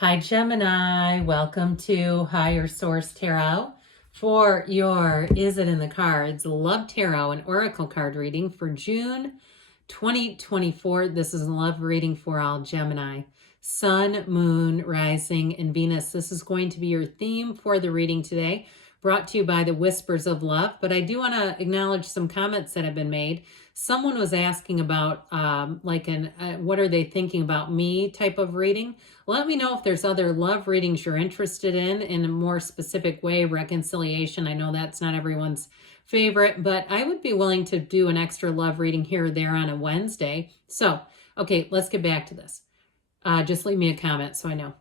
Hi, Gemini. Welcome to Higher Source Tarot for your Is It in the Cards Love Tarot and Oracle card reading for June 2024. This is a love reading for all Gemini. Sun, Moon, Rising, and Venus. This is going to be your theme for the reading today, brought to you by the Whispers of Love. But I do want to acknowledge some comments that have been made. Someone was asking about what are they thinking about me type of reading. Let me know if there's other love readings you're interested in a more specific way, reconciliation. I know that's not everyone's favorite, but I would be willing to do an extra love reading here or there on a Wednesday. So, okay, let's get back to this. Just leave me a comment so I know.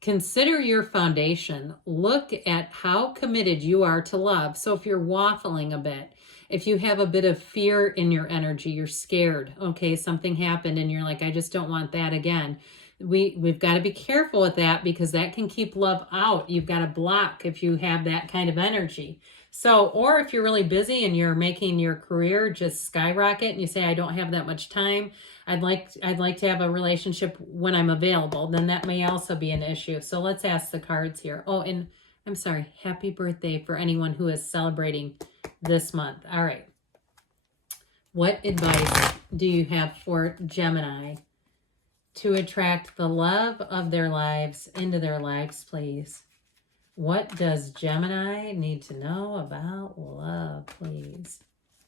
Consider your foundation. Look at how committed you are to love. So if you're waffling a bit, if you have a bit of fear in your energy, you're scared, okay, something happened and you're like, I just don't want that again. We've got to be careful with that because that can keep love out. You've got to block if you have that kind of energy. So, or if you're really busy and you're making your career just skyrocket and you say, I don't have that much time, I'd like to have a relationship when I'm available, then that may also be an issue. So let's ask the cards here. Oh, and I'm sorry, happy birthday for anyone who is celebrating this month. All right. What advice do you have for Gemini to attract the love of their lives into their lives, please? What does Gemini need to know about love, please?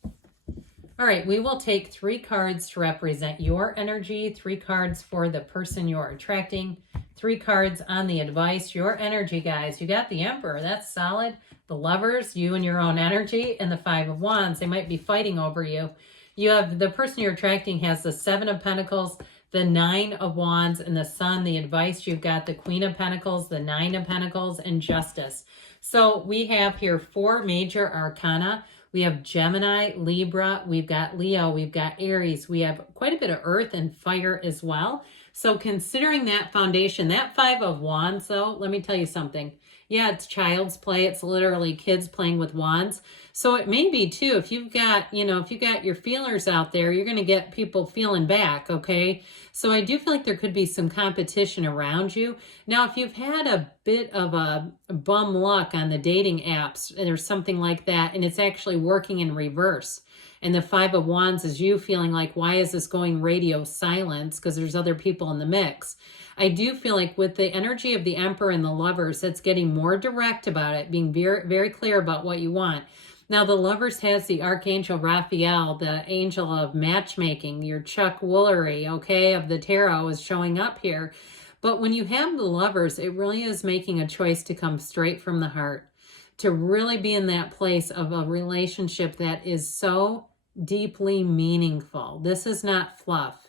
All right, we will take 3 cards to represent your energy, 3 cards for the person you're attracting, 3 cards on the advice, your energy, guys. You got the Emperor, that's solid. The Lovers, you and your own energy, and the 5 of Wands. They might be fighting over you. You have the person you're attracting has the 7 of Pentacles, the 9 of Wands, and the Sun. The advice, you've got the Queen of Pentacles, the 9 of Pentacles, and Justice. So we have here 4 major arcana. We have Gemini, Libra, we've got Leo, we've got Aries. We have quite a bit of earth and fire as well. So considering that foundation, that 5 of Wands, though, let me tell you something. Yeah, it's child's play. It's literally kids playing with wands. So it may be too, if you've got, if you got your feelers out there, you're going to get people feeling back, okay? So I do feel like there could be some competition around you. Now, if you've had a bit of a bum luck on the dating apps or something like that, and it's actually working in reverse, and the 5 of Wands is you feeling like, why is this going radio silence? Because there's other people in the mix. I do feel like with the energy of the Emperor and the Lovers, it's getting more direct about it, being very, very clear about what you want. Now, the Lovers has the Archangel Raphael, the angel of matchmaking, your Chuck Woolery, okay, of the tarot is showing up here. But when you have the Lovers, it really is making a choice to come straight from the heart, to really be in that place of a relationship that is so deeply meaningful. This is not fluff.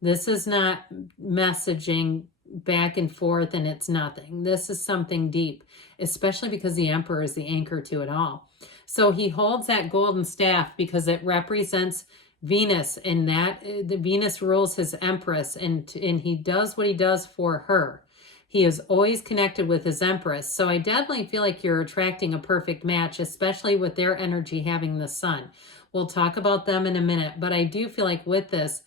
This is not messaging back and forth and it's nothing. This is something deep, especially because the Emperor is the anchor to it all. So he holds that golden staff because it represents Venus, and that the Venus rules his Empress, and he does what he does for her. He is always connected with his Empress. So I definitely feel like you're attracting a perfect match, especially with their energy having the Sun. We'll talk about them in a minute, but I do feel like with this,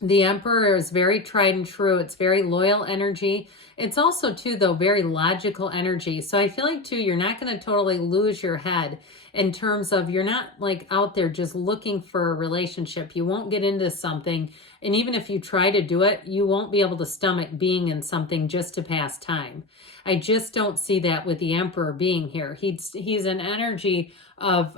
the Emperor is very tried and true. It's very loyal energy. It's also, too, though, very logical energy. So I feel like, too, you're not going to totally lose your head in terms of you're not like out there just looking for a relationship. You won't get into something. And even if you try to do it, you won't be able to stomach being in something just to pass time. I just don't see that with the Emperor being here. He's an energy of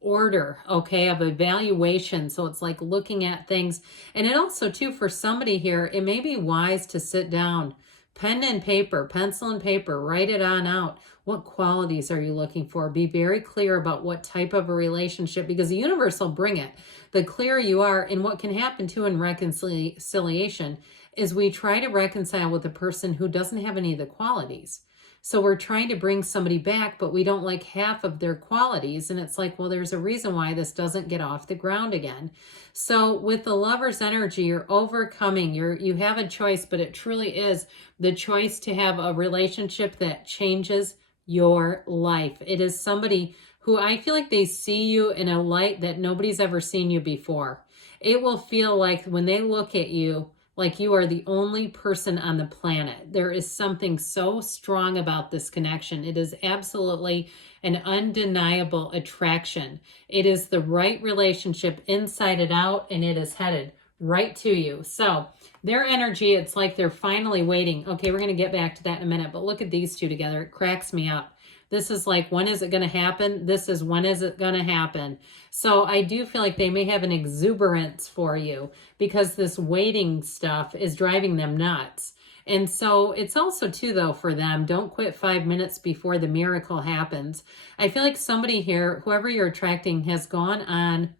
order, okay, of evaluation. So it's like looking at things. And it also, too, for somebody here, it may be wise to sit down, pen and paper, pencil and paper, write it on out. What qualities are you looking for? Be very clear about what type of a relationship, because the universe will bring it. The clearer you are, and what can happen too in reconciliation is we try to reconcile with a person who doesn't have any of the qualities. So we're trying to bring somebody back, but we don't like half of their qualities. And it's like, well, there's a reason why this doesn't get off the ground again. So with the Lover's energy, you're overcoming, you have a choice, but it truly is the choice to have a relationship that changes your life. It is somebody who I feel like they see you in a light that nobody's ever seen you before. It will feel like when they look at you, like you are the only person on the planet. There is something so strong about this connection. It is absolutely an undeniable attraction. It is the right relationship inside and out, and it is headed right to you. So their energy, it's like they're finally waiting. Okay, we're going to get back to that in a minute, but look at these two together. It cracks me up. This is like, when is it going to happen? This is, when is it going to happen? So I do feel like they may have an exuberance for you because this waiting stuff is driving them nuts. And so it's also too, though, for them, don't quit 5 minutes before the miracle happens. I feel like somebody here, whoever you're attracting, has gone on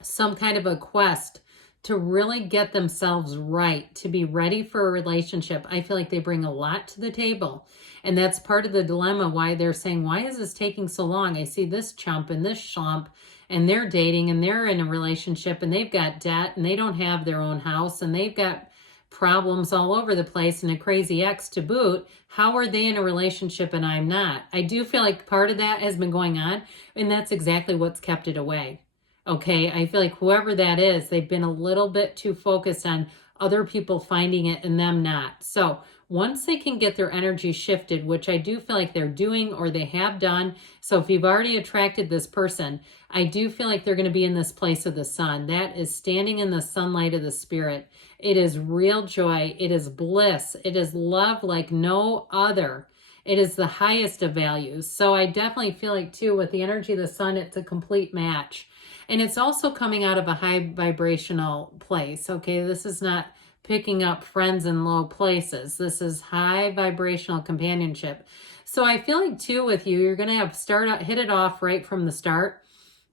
some kind of a quest to really get themselves right, to be ready for a relationship. I feel like they bring a lot to the table. And that's part of the dilemma why they're saying, why is this taking so long? I see this chump and this schlump, and they're dating and they're in a relationship and they've got debt and they don't have their own house and they've got problems all over the place and a crazy ex to boot. How are they in a relationship and I'm not? I do feel like part of that has been going on, and that's exactly what's kept it away. Okay, I feel like whoever that is, they've been a little bit too focused on other people finding it and them not. So once they can get their energy shifted, which I do feel like they're doing or they have done. So if you've already attracted this person, I do feel like they're going to be in this place of the sun. That is standing in the sunlight of the spirit. It is real joy. It is bliss. It is love like no other. It is the highest of values. So I definitely feel like too, with the energy of the sun, it's a complete match. And it's also coming out of a high vibrational place. Okay, this is not picking up friends in low places. This is high vibrational companionship. So I feel like too with you, you're going to have hit it off right from the start,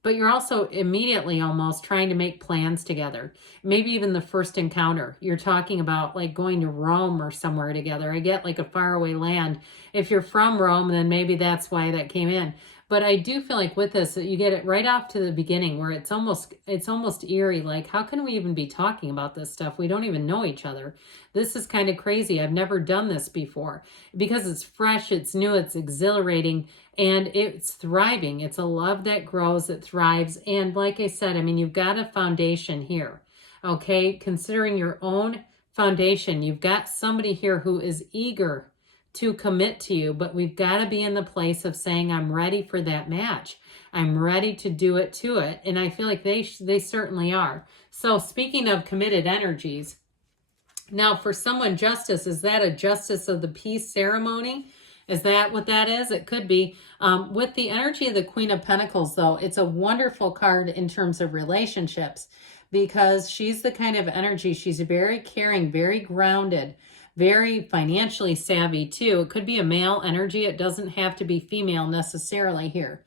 but you're also immediately almost trying to make plans together. Maybe even the first encounter. You're talking about like going to Rome or somewhere together. I get like a faraway land. If you're from Rome, then maybe that's why that came in. But I do feel like with this, you get it right off to the beginning where it's almost eerie. Like, how can we even be talking about this stuff? We don't even know each other. This is kind of crazy. I've never done this before because it's fresh, it's new, it's exhilarating, and it's thriving. It's a love that grows, it thrives. And like I said, I mean, you've got a foundation here, okay? Considering your own foundation, you've got somebody here who is eager to commit to you, but we've got to be in the place of saying, I'm ready for that match. I'm ready to do it to it. And I feel like they certainly are. So speaking of committed energies, now for someone, justice, is that a justice of the peace ceremony? Is that what that is? It could be. With the energy of the Queen of Pentacles, though, it's a wonderful card in terms of relationships because she's the kind of energy, she's very caring, very grounded, very financially savvy too. It could be a male energy. It doesn't have to be female necessarily here.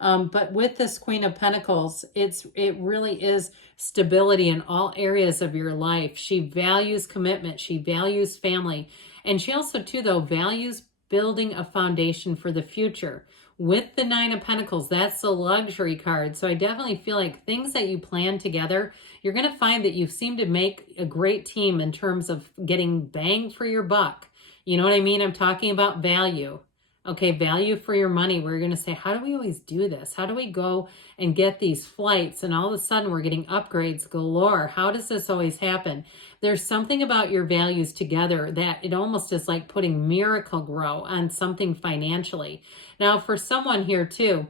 But with this Queen of Pentacles, it really is stability in all areas of your life. She values commitment. She values family. And she also too, though, values building a foundation for the future. With the Nine of Pentacles, that's the luxury card. So I definitely feel like things that you plan together, you're going to find that you seem to make a great team in terms of getting bang for your buck. You know what I mean? I'm talking about value. Okay, value for your money. We're going to say, how do we always do this? How do we go and get these flights? And all of a sudden we're getting upgrades galore. How does this always happen? There's something about your values together that it almost is like putting Miracle Grow on something financially. Now, for someone here too,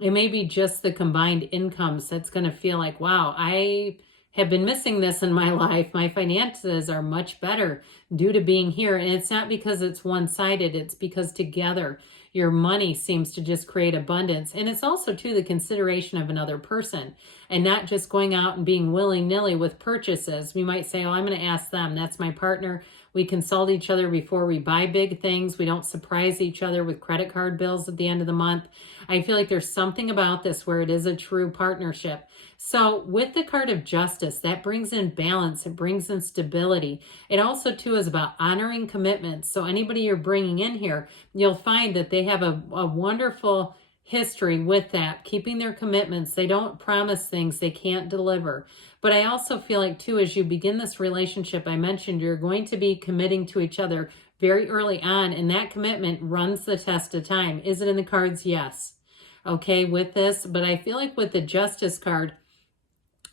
it may be just the combined incomes that's going to feel like, wow, I have been missing this in my life. My finances are much better due to being here. And it's not because it's one-sided. It's because together your money seems to just create abundance. And it's also too the consideration of another person and not just going out and being willy-nilly with purchases. We might say, oh, I'm going to ask them. That's my partner. We consult each other before we buy big things. We don't surprise each other with credit card bills at the end of the month. I feel like there's something about this where it is a true partnership. So with the card of justice, that brings in balance. It brings in stability. It also too is about honoring commitments. So anybody you're bringing in here, you'll find that they have a wonderful history with that, keeping their commitments. They don't promise things they can't deliver. But I also feel like too, as you begin this relationship, I mentioned you're going to be committing to each other very early on, and that commitment runs the test of time. Is it in the cards? Yes. Okay, with this, but I feel like with the Justice card,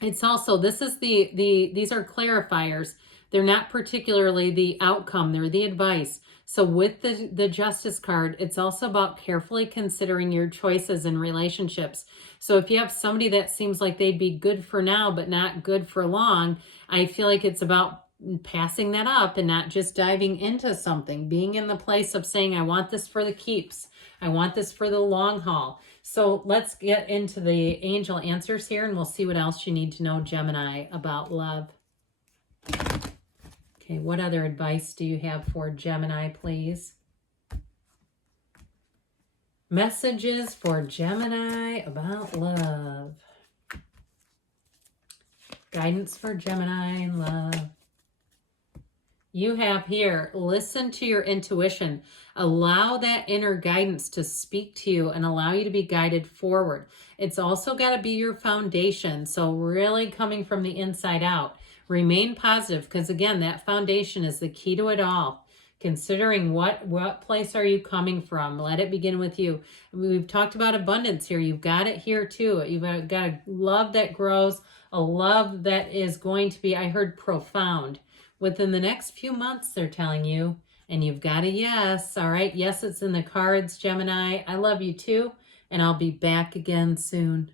it's also, this is these are clarifiers. They're not particularly the outcome, they're the advice. So with the Justice card, it's also about carefully considering your choices in relationships. So if you have somebody that seems like they'd be good for now, but not good for long, I feel like it's about passing that up and not just diving into something, being in the place of saying, I want this for the keeps. I want this for the long haul. So let's get into the angel answers here, and we'll see what else you need to know, Gemini, about love. Okay, what other advice do you have for Gemini, please? Messages for Gemini about love. Guidance for Gemini and love. You have here, listen to your intuition. Allow that inner guidance to speak to you and allow you to be guided forward. It's also got to be your foundation. So really coming from the inside out. Remain positive because, again, that foundation is the key to it all. Considering what place are you coming from? Let it begin with you. We've talked about abundance here. You've got it here too. You've got a love that grows, a love that is going to be, I heard, profound. Within the next few months, they're telling you, and you've got a yes. All right. Yes, it's in the cards, Gemini. I love you too, and I'll be back again soon.